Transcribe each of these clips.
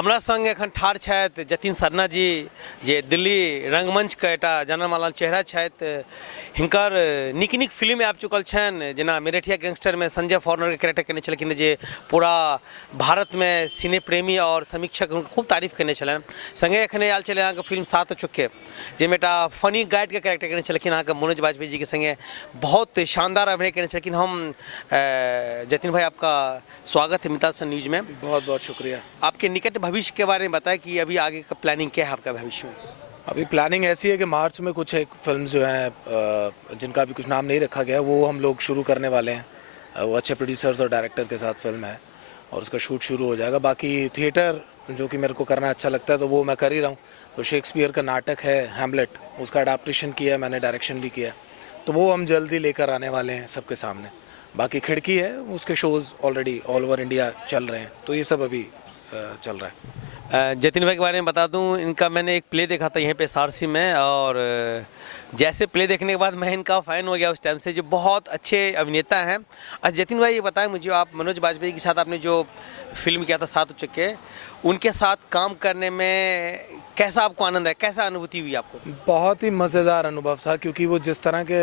हमरा संग एखन ठाढ़ छथि जतिन सरना जी जे दिल्ली रंगमंच के एकटा जानल मानल चेहरा छथि। हिनकर नीक नीक फिल्म आबि चुकल छनि, जेना मेरठिया गैंगस्टर में संजय फॉरनर के कैरेक्टर केने छलखिन, जे पूरा भारत में सिने प्रेमी और समीक्षक हुनकर खूब तारीफ केने छलनि। संगे एखने आयल छलै अहाँके फिल्म सात चुक्के, जाहिमे एकटा फनी गाइड के कैरेक्टर केने छलखिन अहाँके मनोज बाजपेयी जी के संगे, बहुत शानदार अभिनय केने छलखिन। हम जतिन भाई आपका स्वागत है मिताल सन न्यूज़ में। बहुत बहुत शुक्रिया। आपके निकट भविष्य के बारे में बताएं कि अभी आगे का प्लानिंग क्या है आपका भविष्य में? अभी प्लानिंग ऐसी है कि मार्च में कुछ एक फिल्म जो हैं जिनका अभी कुछ नाम नहीं रखा गया वो हम लोग शुरू करने वाले हैं। वो अच्छे प्रोड्यूसर्स और डायरेक्टर के साथ फिल्म है और उसका शूट शुरू हो जाएगा। बाकी थिएटर जो कि मेरे को करना अच्छा लगता है तो वो मैं कर ही रहा हूँ। तो शेक्सपियर का नाटक है हैमलेट, उसका अडाप्टेशन किया है मैंने, डायरेक्शन भी किया, तो वो हम जल्दी लेकर आने वाले हैं सबके सामने। बाकी खिड़की है, उसके shows already all over India चल रहे हैं, तो ये सब अभी चल रहा है। जतिन भाई के बारे में बता दूं, इनका मैंने एक प्ले देखा था यहीं पे सारसी में, और जैसे प्ले देखने के बाद मैं इनका फ़ैन हो गया उस टाइम से। जो बहुत अच्छे अभिनेता हैं। अच्छा जतिन भाई ये बताएं मुझे, आप मनोज बाजपेयी के साथ आपने जो फिल्म किया था सात चुक्के, उनके साथ काम करने में कैसा आपको आनंद है, कैसा अनुभूति हुई आपको? बहुत ही मज़ेदार अनुभव था, क्योंकि वो जिस तरह के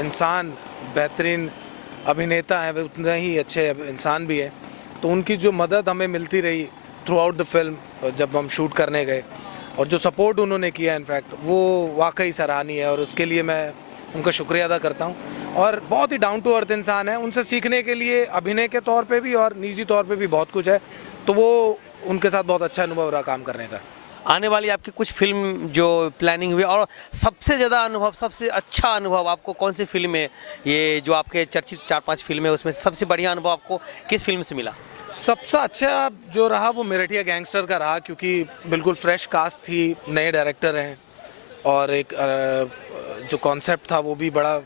इंसान, बेहतरीन अभिनेता हैं, वे उतने ही अच्छे इंसान भी हैं। तो उनकी जो मदद हमें मिलती रही थ्रू आउट द फिल्म, जब हम शूट करने गए, और जो सपोर्ट उन्होंने किया इनफैक्ट, वो वाकई सराहनीय है और उसके लिए मैं उनका शुक्रिया अदा करता हूँ। और बहुत ही डाउन टू अर्थ इंसान है, उनसे सीखने के लिए अभिनय के तौर पे भी और निजी तौर पे भी बहुत कुछ है। तो वो उनके साथ बहुत अच्छा अनुभव रहा काम करने का। आने वाली आपकी कुछ फिल्म जो प्लानिंग हुई, और सबसे ज़्यादा अनुभव, सबसे अच्छा अनुभव आपको कौन सी फिल्म है? ये जो आपके चर्चित 4-5 फिल्में उसमें सबसे बढ़िया अनुभव आपको किस फिल्म से मिला? सबसे अच्छा जो रहा वो मेरठिया गैंगस्टर का रहा, क्योंकि बिल्कुल फ्रेश कास्ट थी, नए डायरेक्टर हैं, और एक जो कॉन्सेप्ट था वो भी बड़ा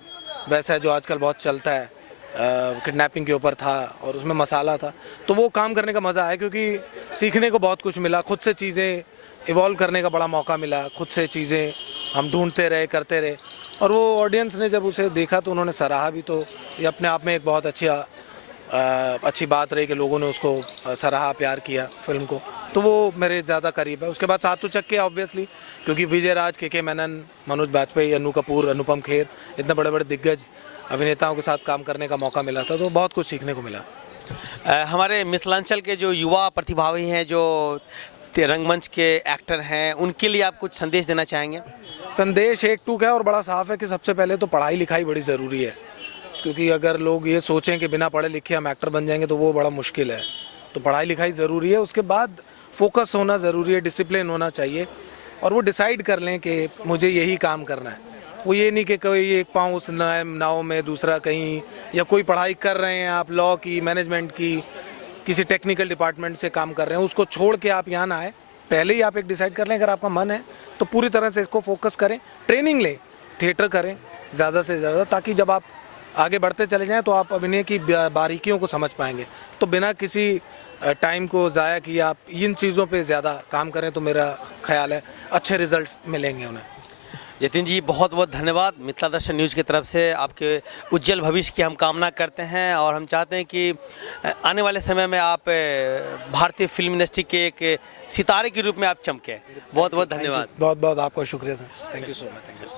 वैसा है जो आजकल बहुत चलता है, किडनैपिंग के ऊपर था और उसमें मसाला था। तो वो काम करने का मज़ा आया, क्योंकि सीखने को बहुत कुछ मिला, खुद से चीज़ें इवॉल्व करने का बड़ा मौका मिला, खुद से चीज़ें हम ढूंढते रहे, करते रहे, और वो ऑडियंस ने जब उसे देखा तो उन्होंने सराहा भी। तो ये अपने आप में एक बहुत अच्छी बात रही कि लोगों ने उसको सराहा, प्यार किया फिल्म को, तो वो मेरे ज़्यादा करीब है। उसके बाद सातों चक्के ऑब्वियसली, क्योंकि विजय राज, के मेनन, मनोज बाजपेयी, अनु कपूर, अनुपम खेर, इतने बड़े बड़े दिग्गज अभिनेताओं के साथ काम करने का मौका मिला था, तो बहुत कुछ सीखने को मिला। हमारे मिथिलांचल के जो युवा प्रतिभागी हैं, जो रंगमंच के एक्टर हैं, उनके लिए आप कुछ संदेश देना चाहेंगे? संदेश एक टूक है और बड़ा साफ है कि सबसे पहले तो पढ़ाई लिखाई बड़ी ज़रूरी है, क्योंकि अगर लोग ये सोचें कि बिना पढ़े लिखे हम एक्टर बन जाएंगे तो वो बड़ा मुश्किल है। तो पढ़ाई लिखाई ज़रूरी है, उसके बाद फोकस होना ज़रूरी है, डिसिप्लिन होना चाहिए, और वो डिसाइड कर लें कि मुझे यही काम करना है। वो ये नहीं कि कोई एक पाँव उस नाव में, दूसरा कहीं, या कोई पढ़ाई कर रहे हैं आप लॉ की, मैनेजमेंट की, किसी टेक्निकल डिपार्टमेंट से काम कर रहे हैं, उसको छोड़ के आप यहाँ ना आए। पहले ही आप एक डिसाइड कर लें, अगर आपका मन है तो पूरी तरह से इसको फोकस करें, ट्रेनिंग लें, थिएटर करें ज़्यादा से ज़्यादा, ताकि जब आप आगे बढ़ते चले जाएं तो आप अभिनय की बारीकियों को समझ पाएंगे। तो बिना किसी टाइम को ज़ाया किए आप इन चीज़ों पे ज़्यादा काम करें तो मेरा ख्याल है अच्छे रिजल्ट्स मिलेंगे उन्हें। जतिन जी बहुत बहुत धन्यवाद। मिथिला दर्शन न्यूज़ की तरफ से आपके उज्जवल भविष्य की हम कामना करते हैं, और हम चाहते हैं कि आने वाले समय में आप भारतीय फिल्म इंडस्ट्री के एक सितारे के रूप में आप चमकें। बहुत बहुत धन्यवाद। बहुत बहुत आपका शुक्रिया sir, thank you so much. Thank you.